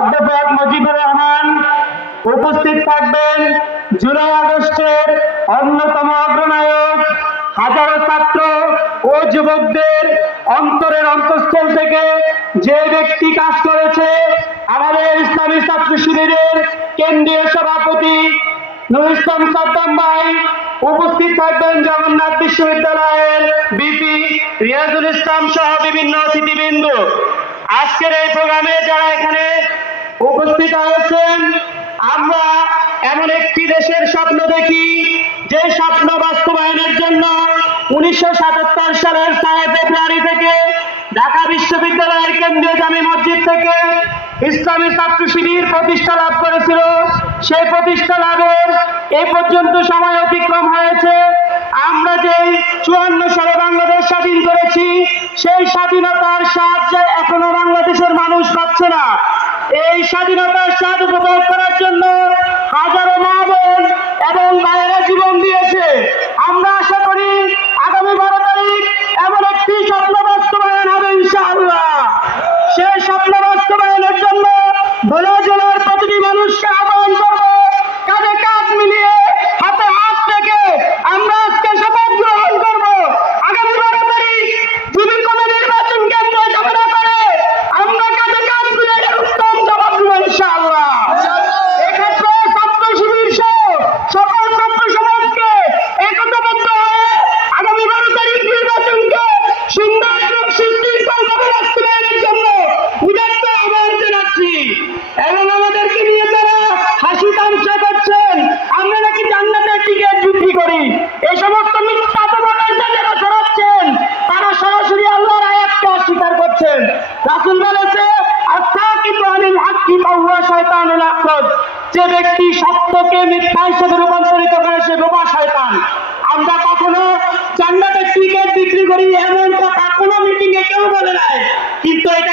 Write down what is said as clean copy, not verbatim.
অধ্যাপক মুজিবুর রহমান। উপস্থিত থাকবেন জুলাই আগস্টের অন্যতম অগ্রনায়ক, হাজারো ছাত্র ও যুবকদের অন্তরের অন্তঃস্থল থেকে যে ব্যক্তি কাজ করেছে, আমাদের ইসলামী ছাত্র শিবিরের কেন্দ্রীয় সভাপতি নুরুল ইসলাম সাদ্দাম ভাই। উপস্থিত থাকবেন জগন্নাথ বিশ্ববিদ্যালয়ের বিপি রিয়াজুল ইসলাম সহ বিভিন্ন অতিথিবৃন্দ। আজকের এই প্রোগ্রামে যারা এখানে উপস্থিত হয়েছেন, আমরা এমন একটি দেশের স্বপ্ন দেখি যে স্বপ্ন বাস্তবায়নের জন্য 1977 সালের 6 ফেব্রুয়ারি থেকে ঢাকা বিশ্ববিদ্যালয়ের কেন্দ্রীয় জামি মসজিদ থেকে ইসলামী ছাত্র শিবির প্রতিষ্ঠা লাভ করেছিল। সেই প্রতিষ্ঠা লাভের এই পর্যন্ত সময় অতিক্রম হয়েছে। আমরা যে 54 সালে বাংলাদেশ স্বাধীন করেছি, সেই স্বাধীনতার স্বাদ যে এখনো বাংলাদেশের মানুষ পাচ্ছে না। এই স্বাধীনতার স্বাদ উপভোগ করার জন্য হাজারো মা বোন এবং ভাইয়েরা জীবন দিয়েছে। আমরা আশা করি আগামী 12 তারিখ এমন একটি স্বপ্ন বাস্তবায়ন হবে ইনশাআল্লাহ। সেই স্বপ্ন বাস্তবায়নের জন্য ভোলা জেলার প্রতিটি মানুষকে আহ্বান করব, কাঁধে কাঁধ মিলিয়ে হাতে হাত রেখে আমরা আজকে শপথ গ্রহণ করব। আগামী 12 তারিখ যদি কোনো নির্বাচন কেন্দ্র ঝামেলা করে, আমরা কাঁধে কাঁধ মিলিয়ে উত্তম জবাব দেব ইনশাআল্লাহ। এক্ষেত্রে ছাত্র শিবির সহ সকল ছাত্র সমাজকে একতাবদ্ধ হয়ে আগামী 12 তারিখ নির্বাচনকে সুন্দর এবং সুশৃঙ্খলভাবে বাস্তবায়নের জন্য উদাত্ত আহ্বান জানাচ্ছি। এবং আমাদেরকে নিয়ে যারা হাসি তামসা করছেন, আমরা নাকি জান্নাতের টিকিট বিক্রি করি, এই সমস্ত মিথ্যা প্রচারণা যারা ছড়াচ্ছেন, তারা সরাসরি আল্লাহর আয়াতকে অস্বীকার করছেন। রাসূল বলেছে, আস-সাকিতু আনিল হাক্কি ফাহুয়া শায়তানুল আকরাদ। যে ব্যক্তি সত্যকে মিথ্যা হিসেবে রূপান্তরিত করে সে বোবা শয়তান। আমরা কখনো জান্নাতের টিকিট বিক্রি করি এমন কথা কোনো মিটিং এ কেউ বলে নাই, কিন্তু এটা